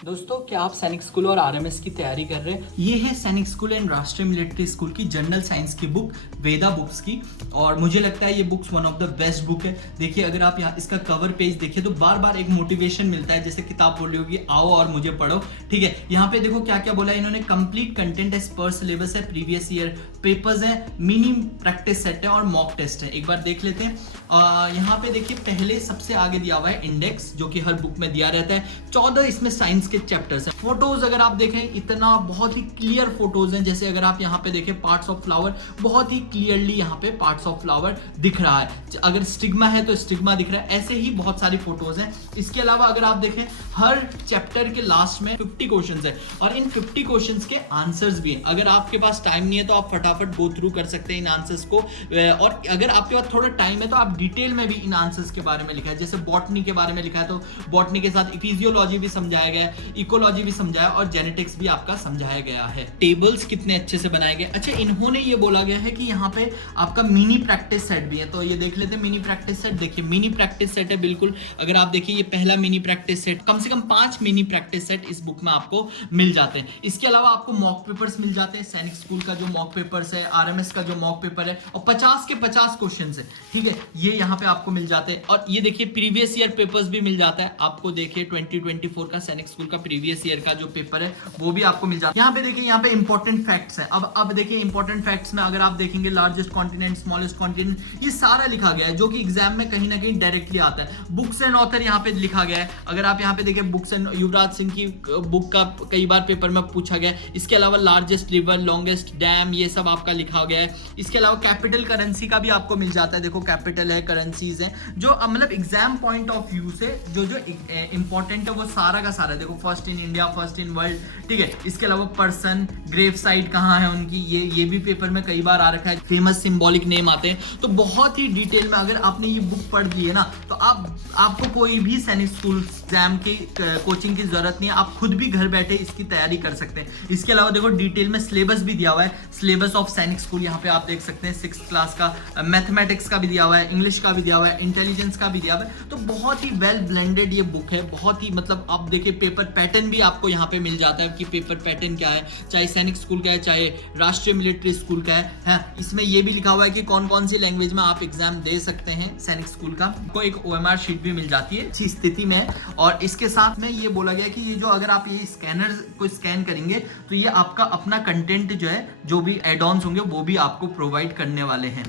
दोस्तों, क्या आप सैनिक स्कूल और आरएमएस की तैयारी कर रहे हैं? ये है सैनिक स्कूल एंड राष्ट्रीय मिलिट्री स्कूल की जनरल साइंस की बुक, वेदा बुक्स की। और मुझे लगता है ये books one of the best book है। देखिए, अगर आप यहाँ इसका कवर पेज देखिए तो बार बार एक मोटिवेशन मिलता है, जैसे किताब बोल रही होगी आओ और मुझे पढ़ो। ठीक है, यहाँ पे देखो क्या क्या बोला है इन्होंने। Complete content as per syllabus है, प्रीवियस ईयर पेपर्स है, मिनी प्रैक्टिस सेट है और मॉक टेस्ट है। एक बार देख लेते हैं। यहाँ पे देखिए पहले सबसे आगे दिया हुआ है इंडेक्स, जो कि हर बुक में दिया रहता है। 14 इसमें साइंस के चैप्टर्स हैं। फोटोज अगर आप देखें, इतना बहुत ही क्लियर फोटोज हैं। जैसे अगर आप यहाँ पे देखें पार्ट्स ऑफ फ्लावर, बहुत ही क्लियरली यहाँ पे पार्ट्स ऑफ फ्लावर दिख रहा है। अगर स्टिग्मा है तो स्टिग्मा दिख रहा है। ऐसे ही बहुत सारी फोटोज हैं। इसके अलावा अगर आप देखें, हर चैप्टर के लास्ट में 50 क्वेश्चंस है और इन 50 क्वेश्चंस के आंसर्स भी हैं। अगर आपके पास टाइम नहीं है तो आप फटाफट गो थ्रू कर सकते हैं इन आंसर्स को। और अगर आपके पास थोड़ा टाइम है तो आप डिटेल में भी इन आंसर्स के बारे में लिखा है। जैसे बॉटनी के बारे में लिखा है तो बॉटनी के साथ फिजियोलॉजी भी समझाया गया है, इकोलॉजी भी समझाया और जेनेटिक्स भी आपका समझाया गया है। टेबल्स कितने अच्छे से बनाए गए। अच्छा, इन्होंने ये बोला गया है कि यहाँ पे आपका मिनी प्रैक्टिस सेट भी है, तो ये देख लेते हैं मिनी प्रैक्टिस सेट। देखिए मिनी प्रैक्टिस सेट है बिल्कुल। अगर आप देखिए ये पहला मिनी प्रैक्टिस सेट, कम से कम 5 मिनी प्रैक्टिस सेट इस बुक में आपको मिल जाते हैं। इसके अलावा आपको मॉक पेपर्स मिल जाते हैं। सैनिक स्कूल का जो मॉक पेपर्स है, आरएमएस का जो मॉक पेपर है, और 50 के 50 क्वेश्चन है। ठीक है, ये यहाँ पे आपको मिल जाते हैं। और ये देखिए प्रीवियस ईयर पेपर्स भी मिल जाता है आपको। देखिए 2024 का सैनिक स्कूल का प्रीवियस ईयर का जो पेपर है वो भी आपको मिल जाता है। यहाँ पे देखिए, यहाँ पे इंपॉर्टेंट फैक्ट्स हैं। अब देखिए इंपॉर्टेंट फैक्ट्स में अगर आप देखेंगे, लार्जेस्ट कॉन्टिनेंट, स्मॉलेस्ट कॉन्टिनेंट, ये सारा लिखा गया है, जो कि एग्जाम में कहीं ना कहीं डायरेक्टली आता है। बुक्स एंड ऑथर यहाँ पे लिखा गया है। अगर आप यहाँ पे देखिए बुक्स एंड, युवराज सिंह की बुक का कई बार पेपर में पूछा गया है। इसके अलावा लार्जेस्ट रिवर, लॉन्गेस्ट डैम, ये सब आपका लिखा गया है। इसके अलावा कैपिटल करेंसी का भी आपको मिल जाता है। देखो कैपिटल है, करेंसीज है, जो मतलब एग्जाम पॉइंट ऑफ व्यू से जो जो इंपॉर्टेंट है वो सारा का सारा। देखो first in India, first in world. ठीक है, इसके अलावा पर्सन, ग्रेव साइट कहाँ है उनकी, ये भी पेपर में कई बार आ रखा है। फेमस सिंबॉलिक नेम आते हैं। तो बहुत ही डिटेल में अगर आपने ये बुक पढ़ ली है ना, तो आपको कोई भी सैनिक स्कूल एग्जाम की कोचिंग की जरूरत नहीं है। आप खुद भी घर बैठे इसकी तैयारी कर सकते हैं। इसके अलावा देखो डिटेल में सिलेबस भी दिया हुआ है। सिलेबस ऑफ सैनिक स्कूल यहाँ पे आप देख सकते हैं। 6th क्लास का, मैथमेटिक्स का भी दिया हुआ है, इंग्लिश का भी दिया हुआ है, इंटेलिजेंस का भी दिया हुआ है। तो बहुत ही वेल ब्लेंडेड ये बुक है। बहुत ही मतलब आप देखिए पेपर पैटर्न भी आपको यहाँ पे मिल जाता है कि पेपर पैटर्न क्या है, चाहे सैनिक स्कूल का है, चाहे राष्ट्रीय मिलिट्री स्कूल का है। इसमें ये भी लिखा हुआ है कि कौन कौन सी लैंग्वेज में आप एग्जाम दे सकते हैं सैनिक स्कूल का। को एक OMR शीट भी मिल जाती है, अच्छी स्थिति में। और इसके साथ में ये बोला गया कि ये जो अगर आप ये स्कैनर को स्कैन करेंगे तो ये आपका अपना कंटेंट जो है, जो भी एड ऑन्स होंगे वो भी आपको प्रोवाइड करने वाले हैं।